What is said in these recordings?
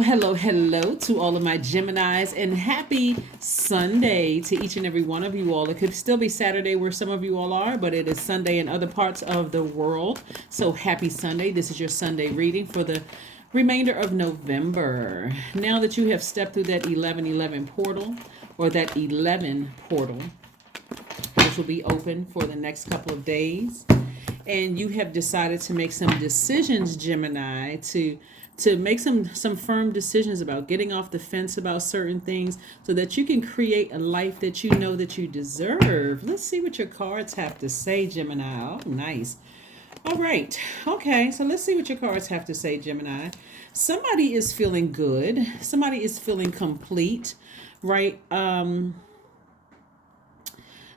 Hello to all of my Geminis, and happy Sunday to each and every one of you all. It could still be Saturday where some of you all are, but it is Sunday in other parts of the world. So happy Sunday. This is your Sunday reading for the remainder of November. Now that you have stepped through that 1111 portal, or that 11 portal, which will be open for the next couple of days, and you have decided to make some decisions, Gemini, to make some firm decisions about getting off the fence about certain things so that you can create a life that you know that you deserve. Let's see what your cards have to say, Gemini. Oh, nice. All right. Okay, so let's see what your cards have to say, Gemini. Somebody is feeling good. Somebody is feeling complete, right?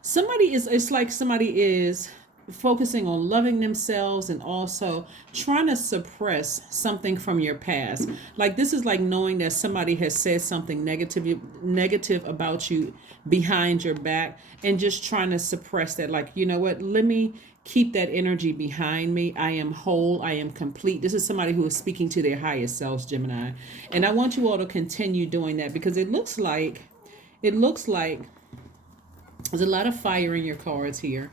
It's like somebody is focusing on loving themselves and also trying to suppress something from your past. Like, this is like knowing that somebody has said something negative about you behind your back and just trying to suppress that. Like, you know what, let me keep that energy behind me. I am whole, I am complete. This is somebody who is speaking to their highest selves, Gemini, and I want you all to continue doing that, because it looks like there's a lot of fire in your cards here.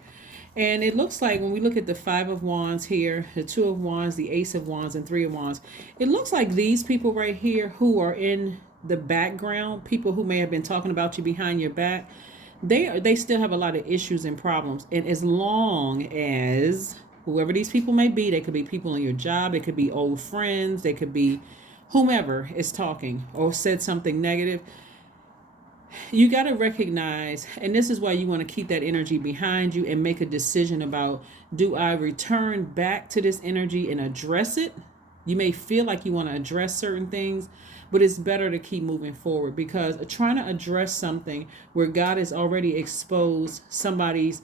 And it looks like when we look at the Five of Wands here, the Two of Wands, the Ace of Wands, and Three of Wands, it looks like these people right here who are in the background, people who may have been talking about you behind your back, they still have a lot of issues and problems. And as long as whoever these people may be, they could be people on your job, it could be old friends, they could be whomever is talking or said something negative, you got to recognize, and this is why you want to keep that energy behind you and make a decision about, do I return back to this energy and address it? You may feel like you want to address certain things, but it's better to keep moving forward, because trying to address something where God has already exposed somebody's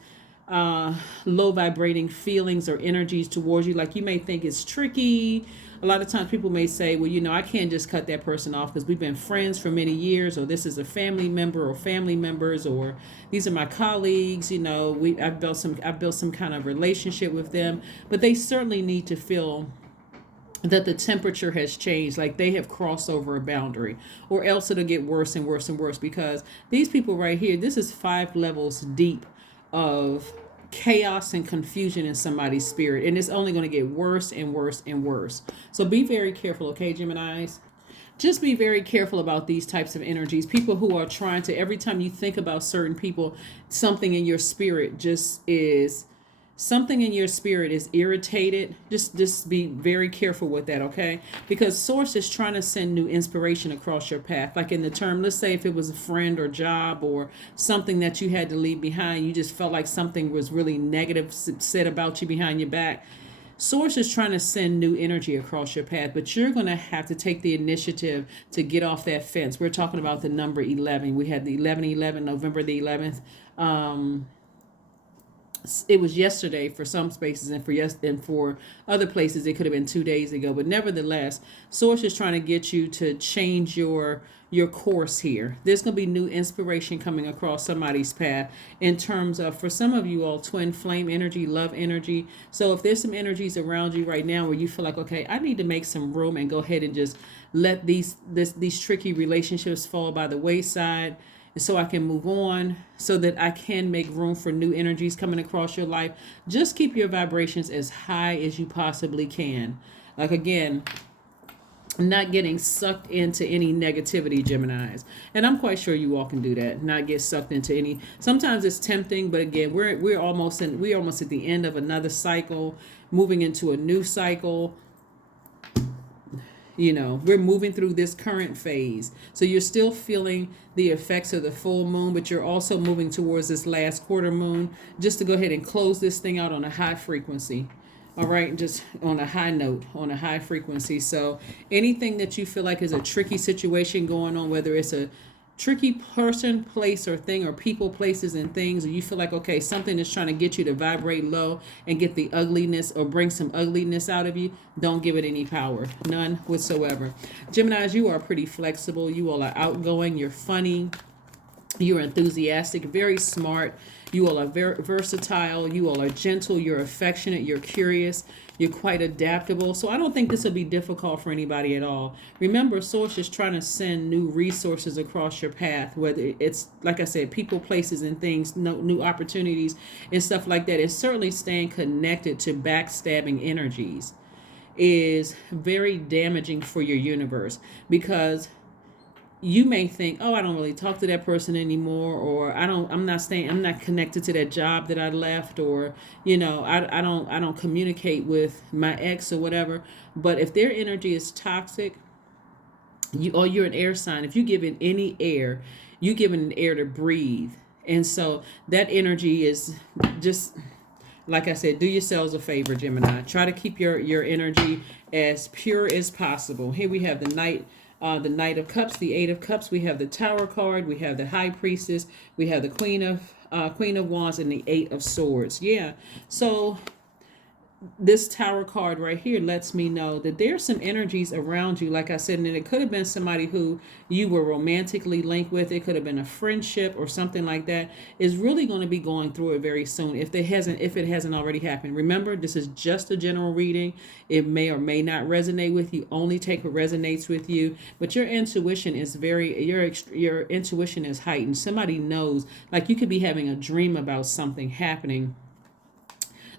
low vibrating feelings or energies towards you, like you may think it's tricky. A lot of times people may say, well, you know, I can't just cut that person off because we've been friends for many years, or this is a family member or family members, or these are my colleagues, you know, I've built some kind of relationship with them. But they certainly need to feel that the temperature has changed, like they have crossed over a boundary, or else it'll get worse and worse and worse, because these people right here, this is 5 levels deep of chaos and confusion in somebody's spirit, and it's only going to get worse and worse and worse. So be very careful, okay, Geminis? Just be very careful about these types of energies. People who are trying to, every time you think about certain people, something in your spirit is irritated. Just be very careful with that, okay? Because Source is trying to send new inspiration across your path. Like in the term, let's say if it was a friend or job or something that you had to leave behind, you just felt like something was really negative said about you behind your back. Source is trying to send new energy across your path, but you're going to have to take the initiative to get off that fence. We're talking about the number 11. We had the 11/11, November the 11th. It was yesterday for some spaces, and for other places it could have been 2 days ago. But nevertheless, Source is trying to get you to change your course here. There's going to be new inspiration coming across somebody's path in terms of, for some of you all, twin flame energy, love energy. So if there's some energies around you right now where you feel like, okay, I need to make some room and go ahead and just let these tricky relationships fall by the wayside, so I can move on, so that I can make room for new energies coming across your life. Just keep your vibrations as high as you possibly can. Like, again, not getting sucked into any negativity, Geminis. And I'm quite sure you all can do that, not get sucked into any. Sometimes it's tempting, but again, we're almost at the end of another cycle, moving into a new cycle. You know, we're moving through this current phase. So you're still feeling the effects of the full moon, but you're also moving towards this last quarter moon, just to go ahead and close this thing out on a high frequency. All right, just on a high note, on a high frequency. So anything that you feel like is a tricky situation going on, whether it's a tricky person, place, or thing, or people, places, and things, or you feel like, okay, something is trying to get you to vibrate low and get the ugliness or bring some ugliness out of you, don't give it any power. None whatsoever. Geminis, you are pretty flexible. You all are outgoing. You're funny. You're enthusiastic, very smart. You all are very versatile. You all are gentle. You're affectionate. You're curious. You're quite adaptable. So I don't think this will be difficult for anybody at all. Remember, Source is trying to send new resources across your path, whether it's, like I said, people, places, and things, no, new opportunities and stuff like that. It's certainly staying connected to backstabbing energies is very damaging for your universe, because you may think, oh, I don't really talk to that person anymore, or I'm not connected to that job that I left, or I don't communicate with my ex or whatever. But if their energy is toxic, you're an air sign. If you give it any air, you give it an air to breathe. And so that energy is just, like I said, do yourselves a favor, Gemini. Try to keep your energy as pure as possible. Here we have the Knight of Cups, the Eight of Cups. We have the Tower card. We have the High Priestess. We have the Queen of Wands and the Eight of Swords. Yeah. So this Tower card right here lets me know that there's some energies around you, like I said, and it could have been somebody who you were romantically linked with. It could have been a friendship or something like that. Is really going to be going through it very soon if it hasn't already happened. Remember, this is just a general reading. It may or may not resonate with you. Only take what resonates with you. But your intuition is your intuition is heightened. Somebody knows, like you could be having a dream about something happening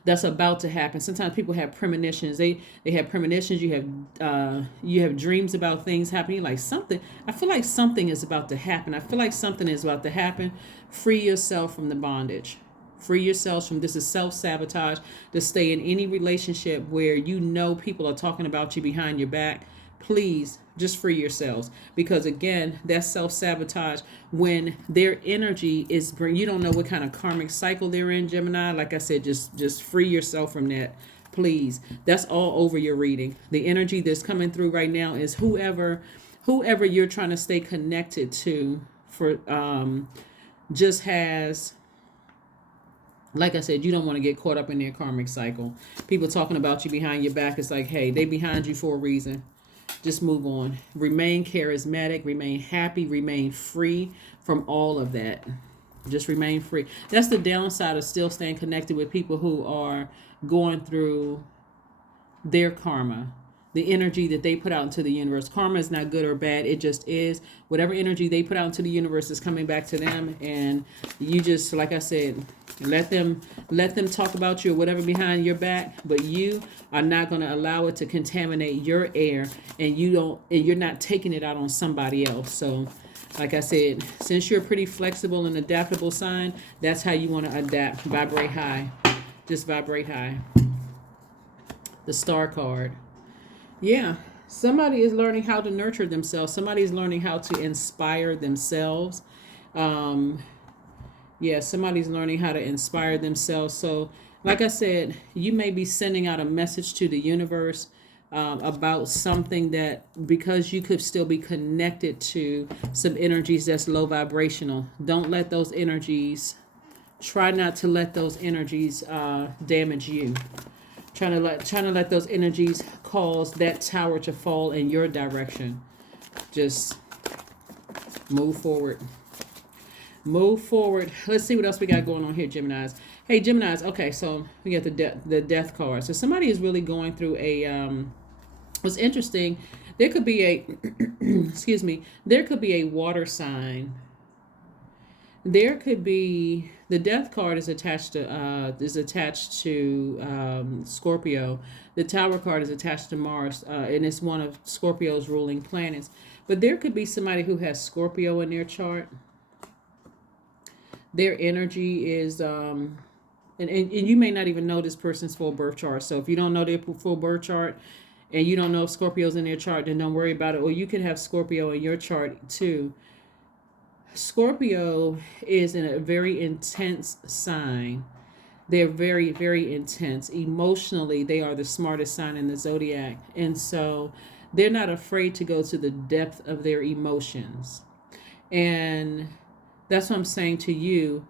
that's about to happen. Sometimes people have premonitions. They have premonitions. You have dreams about things happening. Like something. I feel like something is about to happen. I feel like something is about to happen. Free yourself from the bondage. Free yourselves from this. Is self-sabotage to stay in any relationship where people are talking about you behind your back. Please just free yourselves, because again, that's self-sabotage when their energy is you don't know what kind of karmic cycle they're in, Gemini. Like I said, just free yourself from that, please. That's all over your reading. The energy that's coming through right now is whoever you're trying to stay connected to for just has, like I said, you don't want to get caught up in their karmic cycle. People talking about you behind your back, it's like, hey, they behind you for a reason. Just move on. Remain charismatic, remain happy, remain free from all of that. Just remain free. That's the downside of still staying connected with people who are going through their karma. The energy that they put out into the universe. Karma is not good or bad. It just is. Whatever energy they put out into the universe is coming back to them. And you just, like I said, let them talk about you or whatever behind your back. But you are not going to allow it to contaminate your air. And you're not taking it out on somebody else. So, like I said, since you're a pretty flexible and adaptable sign, that's how you want to adapt. Vibrate high. Just vibrate high. The Star card. Yeah, somebody is learning how to nurture themselves. Somebody is learning how to inspire themselves. Somebody's learning how to inspire themselves. So, like I said, you may be sending out a message to the universe about something that, because you could still be connected to some energies that's low vibrational. Don't let those energies, try not to let those energies damage you. Trying to let those energies cause that tower to fall in your direction. Just move forward. Move forward. Let's see what else we got going on here, Geminis. Hey, Geminis. Okay, so we got the death card. So somebody is really going through a what's interesting, there could be a excuse me, there could be a water sign. There could be, the death card is attached to Scorpio. The Tower card is attached to Mars, and it's one of Scorpio's ruling planets. But there could be somebody who has Scorpio in their chart. Their energy is and you may not even know this person's full birth chart. So if you don't know their full birth chart and you don't know if Scorpio's in their chart, then don't worry about it. Or you could have Scorpio in your chart too. Scorpio is in a very intense sign. They're very, very intense. Emotionally, they are the smartest sign in the zodiac. And so they're not afraid to go to the depth of their emotions. And that's what I'm saying to you.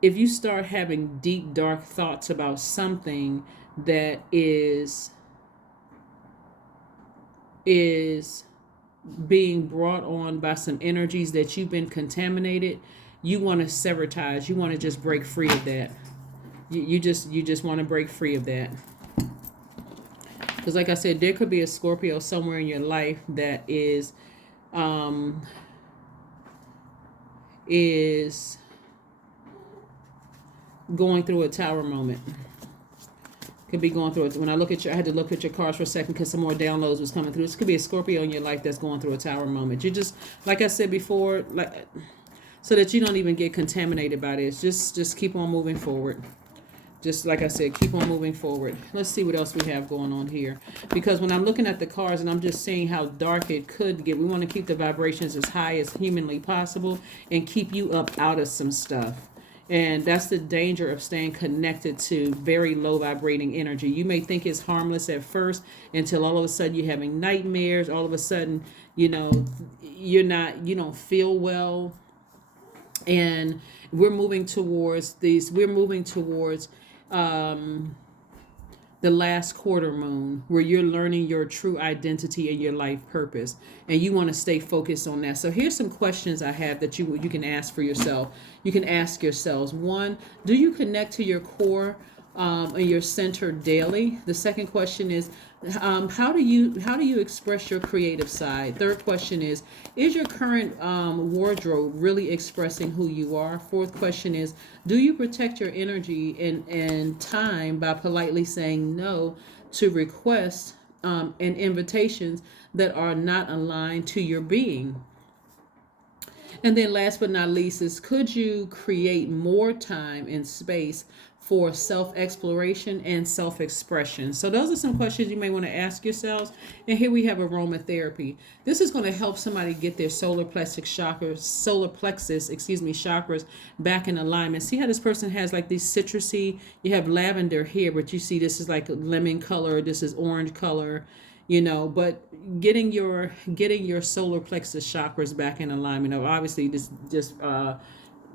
If you start having deep, dark thoughts about something that is being brought on by some energies that you've been contaminated, you want to sever ties. You want to just break free of that. You just want to break free of that. Because like I said, there could be a Scorpio somewhere in your life that um is going through a tower moment. Could be going through it. When I look at I had to look at your cards for a second because some more downloads was coming through. This could be a Scorpio in your life that's going through a tower moment. You just, like I said before, like, so that you don't even get contaminated by this. Just keep on moving forward. Just like I said, keep on moving forward. Let's see what else we have going on here. Because when I'm looking at the cards and I'm just seeing how dark it could get, we want to keep the vibrations as high as humanly possible and keep you up out of some stuff. And that's the danger of staying connected to very low vibrating energy. You may think it's harmless at first until all of a sudden you're having nightmares. All of a sudden, you don't feel well. And we're moving towards the last quarter moon, where you're learning your true identity and your life purpose, and you want to stay focused on that. So here's some questions I have that you can ask for yourself. You can ask yourselves: one, do you connect to your core and your center daily? The second question is, how do you express your creative side? Third question is your current wardrobe really expressing who you are? Fourth question is, do you protect your energy and time by politely saying no to requests and invitations that are not aligned to your being? And then last but not least is, could you create more time and space for self-exploration and self-expression? So those are some questions you may want to ask yourselves. And here we have aromatherapy. This is going to help somebody get their solar plexus chakras back in alignment. See how this person has like these citrusy, you have lavender here, but you see this is like lemon color, this is orange color. But getting your solar plexus chakras back in alignment. Obviously, this just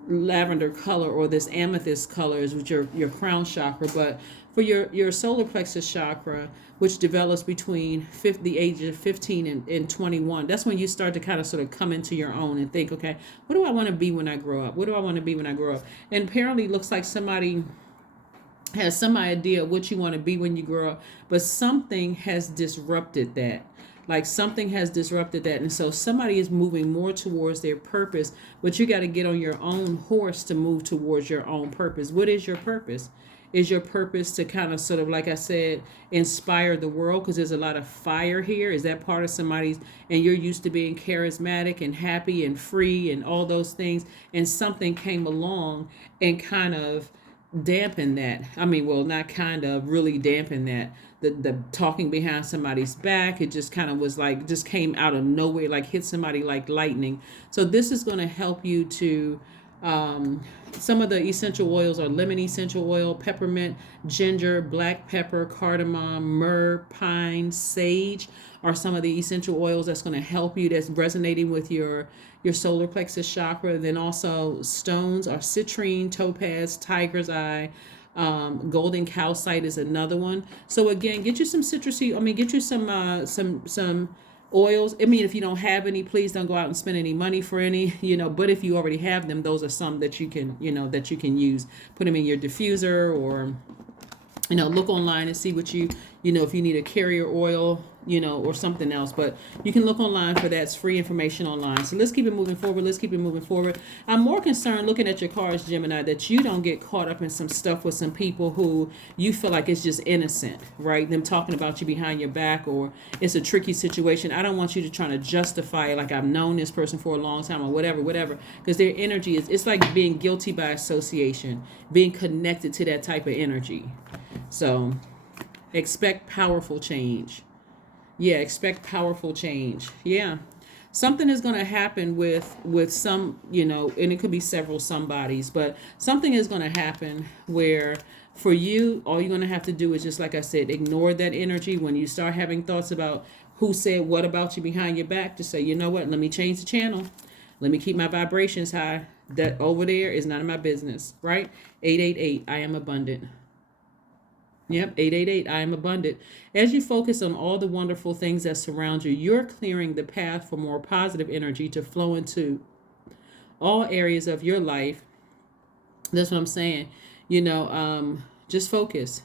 lavender color or this amethyst color is with your crown chakra. But for your solar plexus chakra, which develops between the age of 15 and 21, that's when you start to kind of sort of come into your own and think, okay, what do I want to be when I grow up? What do I want to be when I grow up? And apparently, it looks like somebody has some idea of what you want to be when you grow up, but something has disrupted that. Like something has disrupted that. And so somebody is moving more towards their purpose, but you got to get on your own horse to move towards your own purpose. What is your purpose? Is your purpose to kind of sort of, like I said, inspire the world? Because there's a lot of fire here. Is that part of somebody's, and you're used to being charismatic and happy and free and all those things, and something came along and kind of dampen that. I mean, well, not kind of, really dampen that. The talking behind somebody's back, it just kind of was like, just came out of nowhere, like hit somebody like lightning. So this is going to help you to, some of the essential oils are lemon essential oil, peppermint, ginger, black pepper, cardamom, myrrh, pine, sage are some of the essential oils that's going to help you, that's resonating with your solar plexus chakra. Then also stones are citrine, topaz, tiger's eye, golden calcite is another one. So again, get you some citrusy, get you some oils. I mean, if you don't have any, please don't go out and spend any money for any, but if you already have them, those are some that you can, that you can use. Put them in your diffuser, or look online and see what if you need a carrier oil, or something else. But you can look online for that. It's free information online. So let's keep it moving forward. I'm more concerned, looking at your cards, Gemini, that you don't get caught up in some stuff with some people who you feel like it's just innocent, right? Them talking about you behind your back, or it's a tricky situation. I don't want you to try to justify it like I've known this person for a long time or whatever, because their energy it's like being guilty by association, being connected to that type of energy. So expect powerful change. Yeah, expect powerful change. Yeah. Something is going to happen with some, and it could be several somebodies, but something is going to happen where for you, all you're going to have to do is just, like I said, ignore that energy. When you start having thoughts about who said what about you behind your back, just say, you know what, let me change the channel. Let me keep my vibrations high. That over there is none of my business, right? 888, I am abundant. Yep, 888. I am abundant. As you focus on all the wonderful things that surround you, you're clearing the path for more positive energy to flow into all areas of your life. That's what I'm saying. Just focus.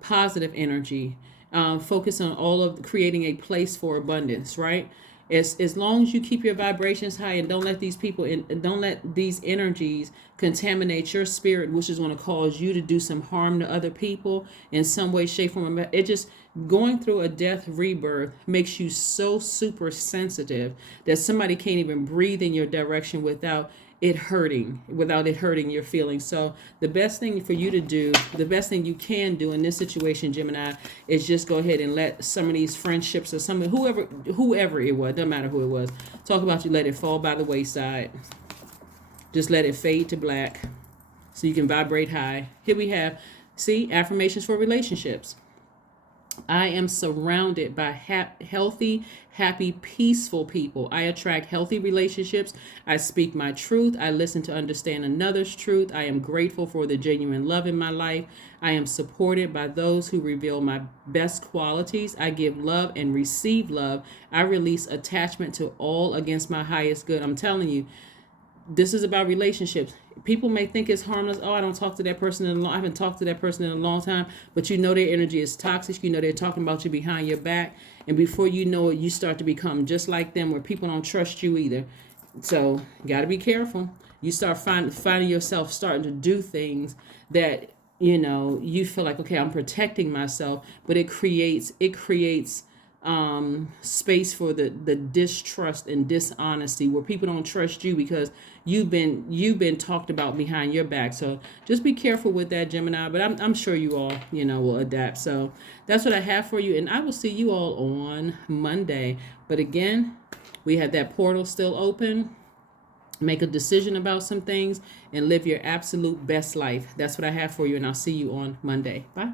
Positive energy. Focus on all of creating a place for abundance, right? As long as you keep your vibrations high and don't let these people in, don't let these energies contaminate your spirit, which is going to cause you to do some harm to other people in some way, shape, form. It just going through a death rebirth makes you so super sensitive that somebody can't even breathe in your direction without it hurting your feelings. So the best thing for you to do, the best thing you can do in this situation, Gemini, is just go ahead and let some of these friendships or some whoever it was, doesn't matter who it was, talk about you, let it fall by the wayside. Just let it fade to black so you can vibrate high. Here we have, see, affirmations for relationships. I am surrounded by healthy, happy, peaceful people. I attract healthy relationships. I speak my truth. I listen to understand another's truth. I am grateful for the genuine love in my life. I am supported by those who reveal my best qualities. I give love and receive love. I release attachment to all against my highest good. I'm telling you, this is about relationships. People may think it's harmless. Oh, I don't talk to that person I haven't talked to that person in a long time. But you know their energy is toxic. You know they're talking about you behind your back. And before you know it, you start to become just like them, where people don't trust you either. So you got to be careful. You start finding yourself starting to do things that, you feel like, okay, I'm protecting myself. But it creates space for the distrust and dishonesty, where people don't trust you because you've been talked about behind your back. So just be careful with that, Gemini. But I'm sure you all will adapt. So that's what I have for you, and I will see you all on Monday. But again, we have that portal still open. Make a decision about some things and live your absolute best life. That's what I have for you, and I'll see you on Monday. Bye.